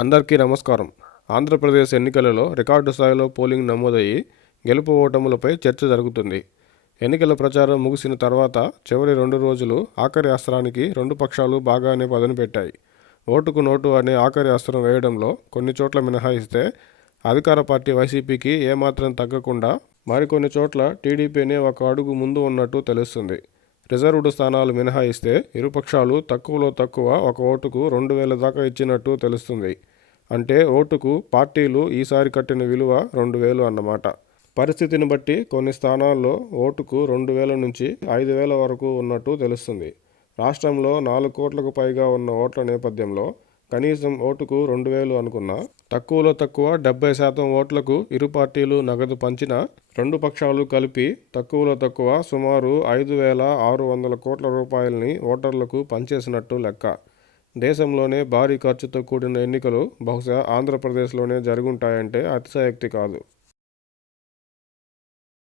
అందరికీ నమస్కారం. ఆంధ్రప్రదేశ్ ఎన్నికలలో రికార్డు స్థాయిలో పోలింగ్ నమోదయ్యి గెలుపు ఓటములపై చర్చ జరుగుతుంది. ఎన్నికల ప్రచారం ముగిసిన తర్వాత చివరి రెండు రోజులు ఆఖరి అస్త్రానికి రెండు పక్షాలు బాగానే పదును పెట్టాయి. ఓటుకు నోటు అనే ఆఖరి అస్త్రం వేయడంలో కొన్ని చోట్ల మినహాయిస్తే అధికార పార్టీ వైసీపీకి ఏమాత్రం తగ్గకుండా మరికొన్ని చోట్ల టీడీపీనే ఒక అడుగు ముందు ఉన్నట్టు తెలుస్తుంది. రిజర్వ్డ్ స్థానాలు మినహాయిస్తే ఇరుపక్షాలు తక్కువలో తక్కువ ఒక ఓటుకు రెండు వేల దాకా ఇచ్చినట్టు తెలుస్తుంది. అంటే ఓటుకు పార్టీలు ఈసారి కట్టిన విలువ రెండు వేలు అన్నమాట. పరిస్థితిని బట్టి కొన్ని స్థానాల్లో ఓటుకు రెండు వేల నుంచి ఐదు వేల వరకు ఉన్నట్టు తెలుస్తుంది. రాష్ట్రంలో నాలుగు కోట్లకు పైగా ఉన్న ఓట్ల నేపథ్యంలో కనీసం ఓటుకు రెండు వేలు అనుకున్నా తక్కువలో తక్కువ డెబ్బై శాతం ఓట్లకు ఇరు పార్టీలు నగదు పంచిన రెండు పక్షాలు కలిపి తక్కువలో తక్కువ సుమారు ఐదు వేల ఆరు వందల కోట్ల రూపాయలని ఓటర్లకు పంచేసినట్టు లెక్క. దేశంలోనే భారీ ఖర్చుతో కూడిన ఎన్నికలు బహుశా ఆంధ్రప్రదేశ్లోనే జరుగుంటాయంటే అతిశయోక్తి కాదు.